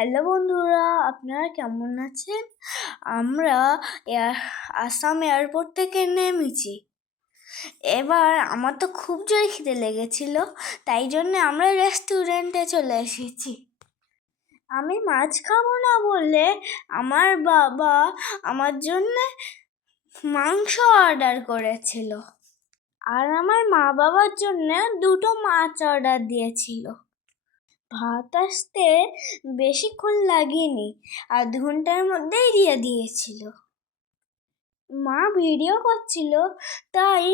Hello বন্ধুরা, আপনারা কেমন আছেন? আমরা আসাম এয়ারপোর্ট থেকে নেমেছি। এবার আমার তো খুব জোরে খিদে লেগেছিল, তাই জন্য আমরা রেস্টুরেন্টে চলে এসেছি। আমি মাছ খাবো না বলে আমার বাবা আমার জন্য মাংস অর্ডার করেছিল, আর আমার মা বাবার জন্য 2টো মাছ অর্ডার দিয়েছিল। ভাত আসতে বেশিক্ষণ লাগেনি, 1/2 ঘন্টার মধ্যেই দিয়ে দিয়েছিল। মা ভিডিও করছিল, তাই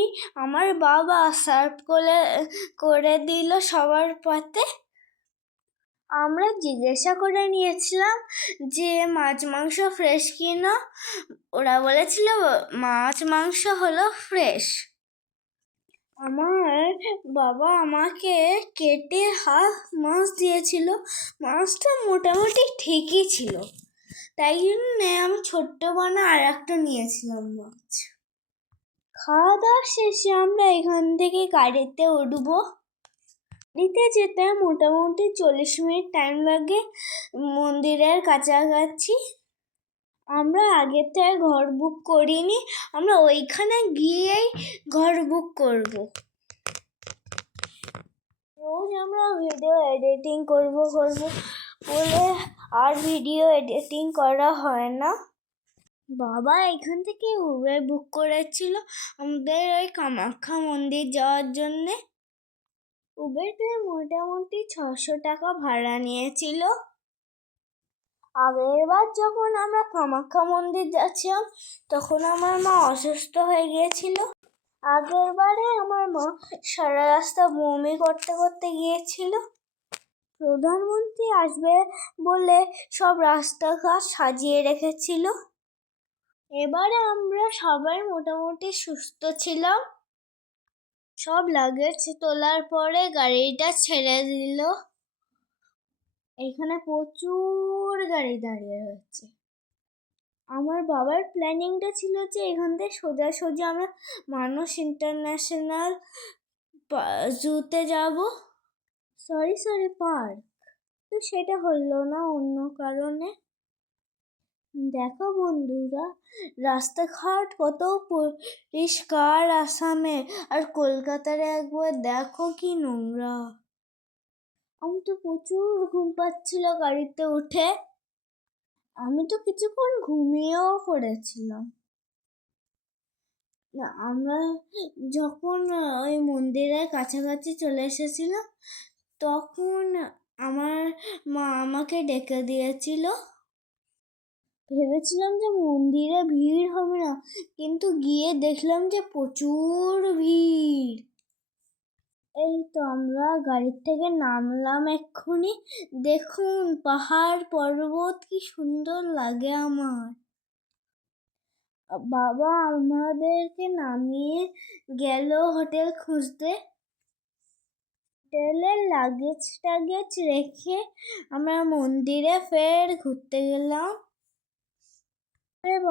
আমার বাবা সার্ভ করে দিল সবার পাতে। আমরা জিজ্ঞাসা করে নিয়েছিলাম যে মাছ মাংস ফ্রেশ কিনা। ওরা বলেছিল মাছ মাংস হলো ফ্রেশ। আমার বাবা আমাকে কেটে হাফ মাছ দিয়েছিল। মাছটা মোটামুটি ঠিকই ছিল, তাই জন্য আমি ছোট্ট বানা আর একটা নিয়েছিলাম মাছ। খাওয়া দাওয়া শেষে আমরা এখান থেকে গাড়িতে উঠবো। গাড়িতে যেতে মোটামুটি 40 মিনিট টাইম লাগে মন্দিরের কাছাকাছি। আমরা আগের থেকে ঘর বুক করিনি, আমরা ওইখানে গিয়েই ঘর বুক করব। রোজ আমরা ভিডিও এডিটিং করব বলে আর ভিডিও এডিটিং করা হয় না। বাবা এখান থেকে উবের বুক করেছিল আমাদের ওই কামাখ্যা মন্দির যাওয়ার জন্যে। উবেরটা মোটামুটি 600 টাকা ভাড়া নিয়েছিল। আগের বার যখন আমরা কামাখ্যা মন্দির যাচ্ছিলাম তখন আমার মা অসুস্থ হয়ে গিয়েছিল। আগের বারে আমার মা সারা রাস্তা বমি করতে করতে গিয়েছিল। প্রধানমন্ত্রী আসবে বলে সব রাস্তাঘাট সাজিয়ে রেখেছিল। এবারে আমরা সবাই মোটামুটি সুস্থ ছিলাম। সব লাগেজ তোলার পরে গাড়িটা ছেড়ে দিল। এখানে প্রচুর গাড়ি দাঁড়িয়ে রয়েছে। আমার বাবার প্ল্যানিংটা ছিল যে এখান থেকে সোজা আমরা মানস ইন্টারন্যাশনাল জুতে যাব, সরি পার্ক। তো সেটা হলো না অন্য কারণে। দেখো বন্ধুরা, রাস্তাঘাট কত পরিষ্কার আসামে, আর কলকাতার একবার দেখো কি নোংরা। আমি তো প্রচুর ঘুম পাচ্ছিল গাড়িতে উঠে। আমি তো কিছুক্ষণ ঘুমিয়েও পড়েছিলাম। আমরা যখন ওই মন্দিরের কাছাকাছি চলে এসেছিলাম তখন আমার মা আমাকে ডেকে দিয়েছিল। ভেবেছিলাম যে মন্দিরে ভিড় হবে না, কিন্তু গিয়ে দেখলাম যে প্রচুর ভিড়। এই তো আমরা গাড়ির থেকে নামলাম এক্ষুনি। দেখুন পাহাড় পর্বত কি সুন্দর লাগে আমার। বাবা আমাদেরকে নামিয়ে গেল হোটেল খুঁজতে। হোটেলের লাগেজ রেখে আমরা মন্দিরে ফের ঘুরতে গেলাম।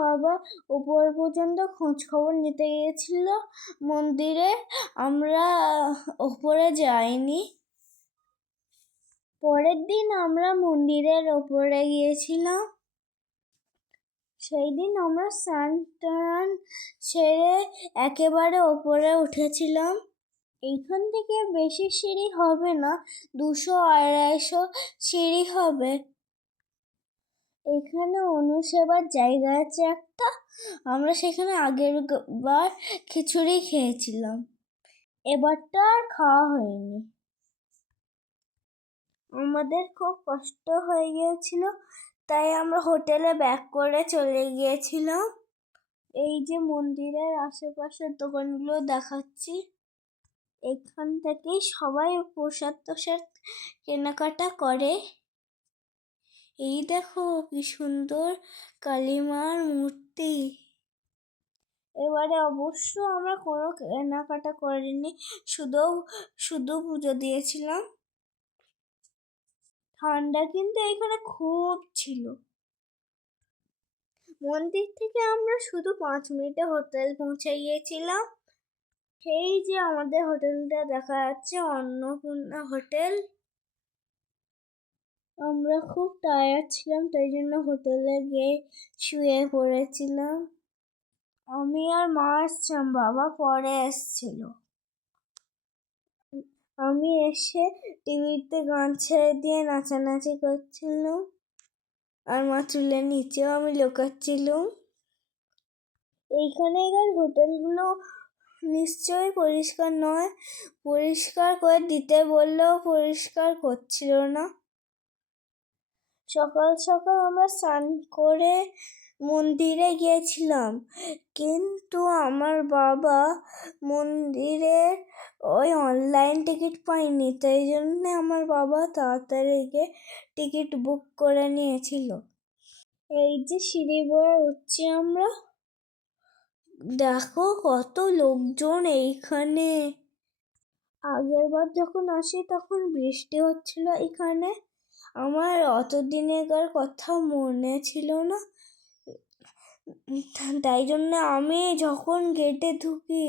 বাবা উপর পর্যন্ত খোঁজ খবর নিতে গিয়েছিল মন্দিরে, আমরা ওপরে যাইনি। পরের দিন আমরা মন্দিরের ওপরে গিয়েছিলাম। সেই দিন আমরা স্নান টান সেরে একেবারে ওপরে উঠেছিলাম। এইখান থেকে বেশি সিঁড়ি হবে না, 200-250 সিঁড়ি হবে। এখানে অনুসেবার জায়গা আছে একটা, আমরা সেখানে আগের বার খিচুড়ি খেয়েছিলাম, এবারটা আর খাওয়া হয়নি। আমাদের খুব কষ্ট হয়ে গিয়েছিল, তাই আমরা হোটেলে ব্যাক করে চলে গিয়েছিলাম। এই যে মন্দিরের আশেপাশের দোকানগুলো দেখাচ্ছি, এখান থেকেই সবাই প্রসাদ কেনাকাটা করে। এই দেখো কি সুন্দর কালী মার মূর্তি। এবারে অবশ্য আমরা কোনো কেনাকাটা করিনি, শুধু পুজো দিয়েছিলাম। ঠান্ডা কিন্তু এখানে খুব ছিল। মন্দির থেকে আমরা শুধু 5 মিনিটে হোটেল পৌঁছে গিয়েছিলাম। সেই যে আমাদের হোটেলটা দেখা যাচ্ছে, অন্নপূর্ণা হোটেল। আমরা খুব টায়ার্ড ছিলাম, তাই জন্য হোটেলে গিয়ে শুয়ে পড়েছিলাম। আমি আর মা আসছিলাম, বাবা পরে এসছিল। আমি এসে টিভিতে গান ছেড়ে দিয়ে নাচানাচি করছিলাম, আর মা চুলের নিচেও আমি লুকাচ্ছিলাম। এইখানেকার হোটেলগুলো নিশ্চয়ই পরিষ্কার নয়, পরিষ্কার করে দিতে বললেও পরিষ্কার করছিল না। সকাল সকাল আমরা স্নান করে মন্দিরে গিয়েছিলাম, কিন্তু আমার বাবা মন্দিরের ওই অনলাইন টিকিট পাইনি, তাই জন্যে আমার বাবা তাড়াতাড়ি গিয়ে টিকিট বুক করে নিয়েছিল। এই যে সিঁড়ি বয়ে উঠছি আমরা, দেখো কত লোকজন এইখানে। আগের বার যখন আসি তখন বৃষ্টি হচ্ছিল এখানে, আমার অতদিনেকার কথা মনে ছিল না, তাই জন্য আমি যখন গেটে ঢুকি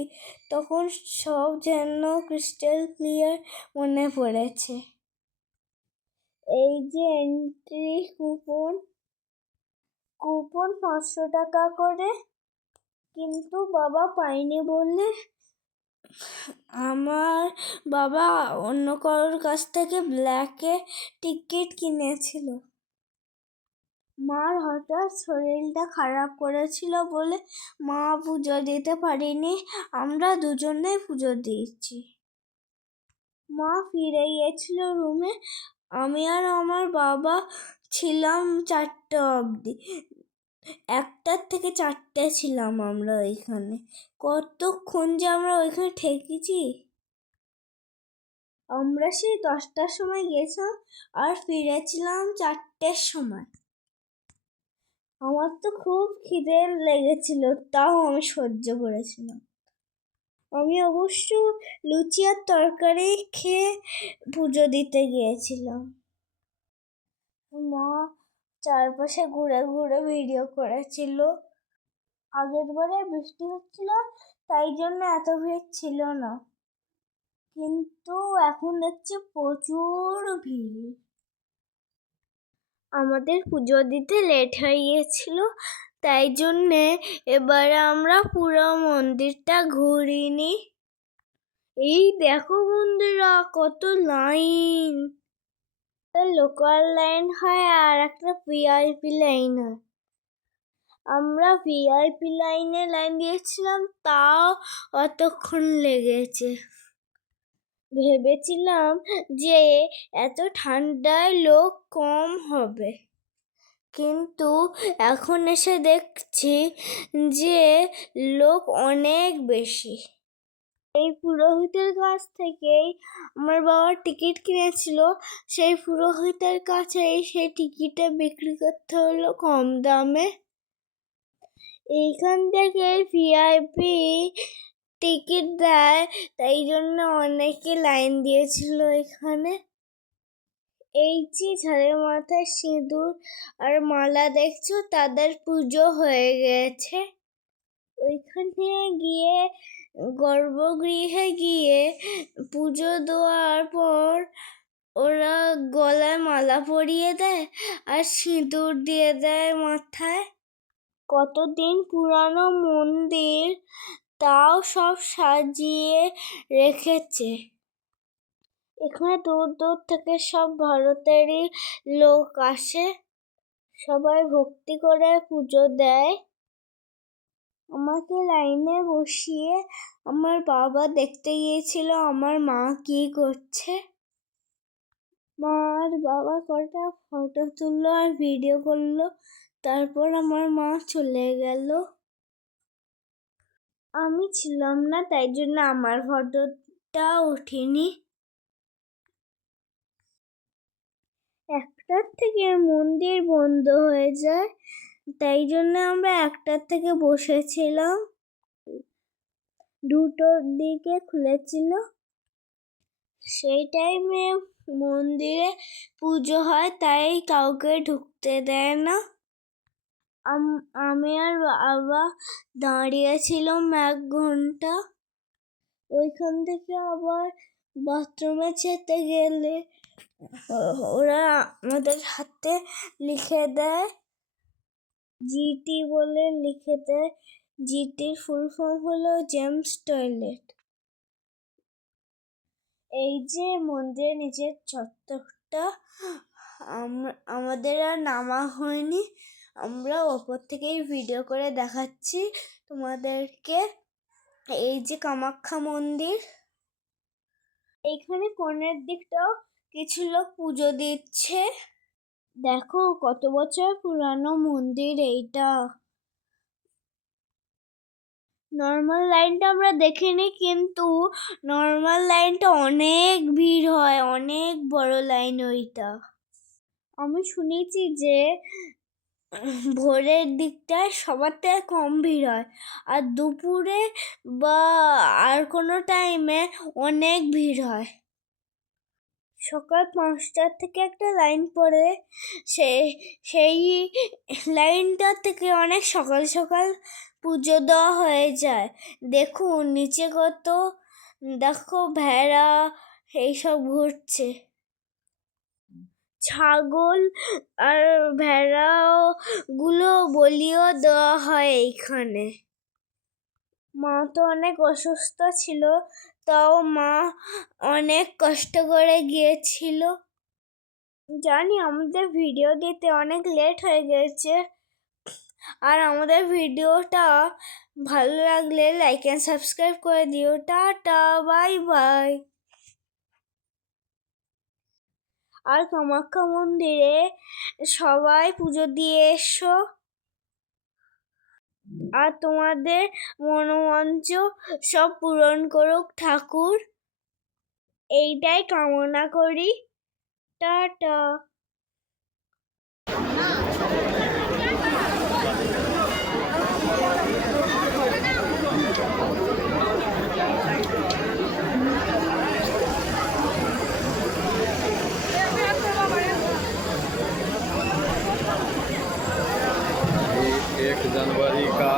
তখন সব যেন ক্রিস্টাল ক্লিয়ার মনে পড়েছে। এই যে এন্ট্রি কুপন, 500 টাকা করে, কিন্তু বাবা পাইনি বললে আমার বাবা অন্য কারোর কাছ থেকে ব্ল্যাকে টিকিট কিনেছিল। মার হঠাৎ শরীরটা খারাপ করেছিল বলে মা পুজো দিতে পারিনি, আমরা দুজনেই পুজো দিয়েছি। মা ফিরে গিয়েছিল রুমে, আমি আর আমার বাবা ছিলাম 4টে অবধি, 1টার থেকে 4টে ছিলাম আমরা ওইখানে। কতক্ষণ যে আমরা ওইখানে ঠেকেছি। আমরা সেই 10টার সময় গেছিলাম আর ফিরেছিলাম 4টের সময়। আমার তো খুব খিদে লেগেছিল, তাও আমি সহ্য করেছিলাম। আমি অবশ্য লুচি আর তরকারি খেয়ে পুজো দিতে গিয়েছিলাম। মা চারপাশে ঘুরে ঘুরে ভিডিও করেছিল। আগের বারে বৃষ্টি হচ্ছিল, তাই জন্য এত ভিড় ছিল না, কিন্তু এখন দেখছি প্রচুর ভিড়। আমাদের পুজো দিতে লেট হয়ে গিয়েছিল, তাই জন্যে এবারে আমরা পুরো মন্দিরটা ঘুরিনি। এই দেখো বন্ধুরা, কত লাইন! লোকাল লাইন হয় আর একটা ভিআইপি লাইন হয়। আমরা ভিআইপি লাইনে লাইন দিয়েছিলাম, তাও অতক্ষণ লেগেছে। ভেবেছিলাম যে এত ঠান্ডায় লোক কম হবে, কিন্তু এখন এসে দেখছি যে লোক অনেক বেশি। এই পুরোহিতের কাছ থেকেই আমার বাবা টিকিট কিনেছিল, সেই পুরোহিতের কাছেই সেই টিকিটে বিক্রি করতে হলো কম দামে। এইখান থেকে ভিআইপি টিকিট দেয়, তাই জন্য অনেকে লাইন দিয়েছিল এখানে। এই যে ঝাড়ের মাথায় সিঁদুর আর মালা দেখছো, তাদের পুজো হয়ে গেছে। ওইখানে গিয়ে গর্ভগৃহে গিয়ে পুজো দেওয়ার পর ওরা গলায় মালা পরিয়ে দেয় আর সিঁদুর দিয়ে দেয় মাথায়। কতদিন পুরানো মন্দির, তাও সব সাজিয়ে রেখেছে। এখানে দূর দূর থেকে সব ভারতেরই লোক আসে, সবাই ভক্তি করে পুজো দেয়। আমাকে লাইনে বসিয়ে আমার বাবা দেখতে গিয়েছিল আমার মা কি করছে। মা আর বাবা কটা ফটো তুললো আর ভিডিও করলো, তারপর আমার মা চলে গেল। আমি ছিলাম না, তাই জন্য আমার ফটোটা ওঠেনি। 1টার থেকে মন্দির বন্ধ হয়ে যায়, তাই জন্য আমরা 1টার থেকে বসেছিলাম, 2টোর দিকে খুলেছিল। সেই টাইমে মন্দিরে পুজো হয়, তাই কাউকে ঢুকতে দেয় না। আমি আর বাবা দাঁড়িয়েছিলাম 1 ঘন্টা। ওইখান থেকে আবার বাথরুমে যেতে গেলে ওরা আমাদের হাতে লিখে দেয়, জিটি বলে লিখে দেয়। জিটির ফুল ফর্ম হলো জেমস টয়লেট। এই যে মন্দিরের নিচের চত্বরটা আমাদের আর নামা হয়নি, আমরা ওপর থেকেই ভিডিও করে দেখাচ্ছি তোমাদেরকে। এই যে কামাখ্যা মন্দির, এইখানে কোণের দিকটাও কিছু লোক পুজো দিচ্ছে। দেখো কত বছর পুরানো মন্দির এইটা। নর্মাল লাইনটা আমরা দেখিনি, কিন্তু নর্মাল লাইনটা অনেক ভিড় হয়, অনেক বড় লাইন ওইটা। আমি শুনেছি যে ভোরের দিকটায় সবার থেকে কম ভিড় হয়, আর দুপুরে বা আর কোনো টাইমে অনেক ভিড় হয়। সকাল 5টার থেকে একটা লাইন পড়ে, সেই লাইনটা থেকে অনেক সকাল সকাল পুজো দেওয়া হয়ে যায়। দেখুন নিচে কত, দেখো ভেড়া এইসব ঘুরছে। ছাগল আর ভেড়াও গুলো বলিও দেওয়া হয় এইখানে। মা তো অনেক অসুস্থ ছিল, তাও মা অনেক কষ্ট করে গিয়েছিল। জানি আমাদের ভিডিও দিতে অনেক লেট হয়ে গেছে, আর আমাদের ভিডিওটা ভালো লাগলে লাইক অ্যান্ড সাবস্ক্রাইব করে দিও। Tata, bye bye. আর কামাখ্যা মন্দিরে সবাই পুজো দিয়ে এসো, আর তোমাদের মনোবাঞ্ছ সব পূরণ করুক ঠাকুর, এইটাই কামনা করি। টাটা। एक जनवरी का